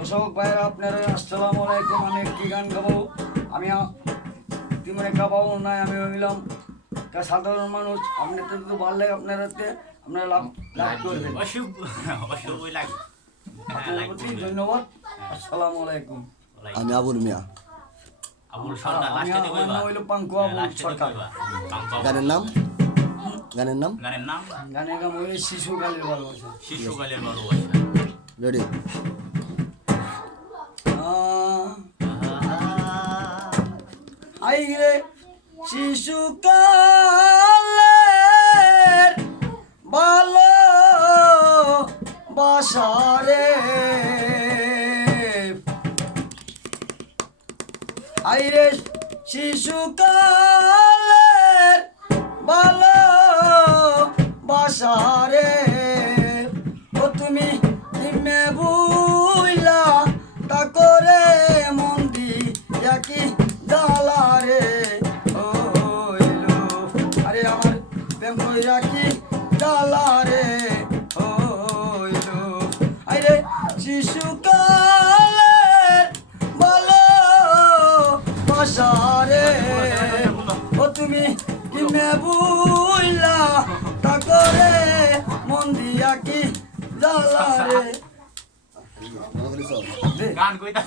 দর্শক ভাইরা আপনারা আসসালামু আলাইকুম। আমি একটি গান গাবো। আমি তেমনি গাবাও নাই, আমি হইলাম সাধারণ মানুষ। আপনাদের তো ভালো লাগে, আপনারা লাভ লাভ করবেন। আপনাদের প্রতি ধন্যবাদ। আসসালামু আলাইকুম। আমি আবুল মিয়া। আবুল সরকার লাস্টে দিব আমার নাম হইলো পাঙ্কু আবুল সরকার। গানের নাম গানের নাম গানের নাম গানের নাম হইলো শিশুকালের ভালোবাসা। শিশুকালের ভালোবাসা। রেডি। আইরে শিশুকালের ভালোবাসা রে, আইরে শিশুকালের ভালোবাসা রে, ও তুমি নিমে বুইলা তা করে মন দিয়া কি জ্বালা রে, ও এলো আরে আমার প্রেম কইরা কি জ্বালা রে, ও এলো আরে শিশুকালের ভালোবাসা রে, ও তুমি কিনে বুইলা তা করে মন দিয়া কি জ্বালা রে। গান কইতা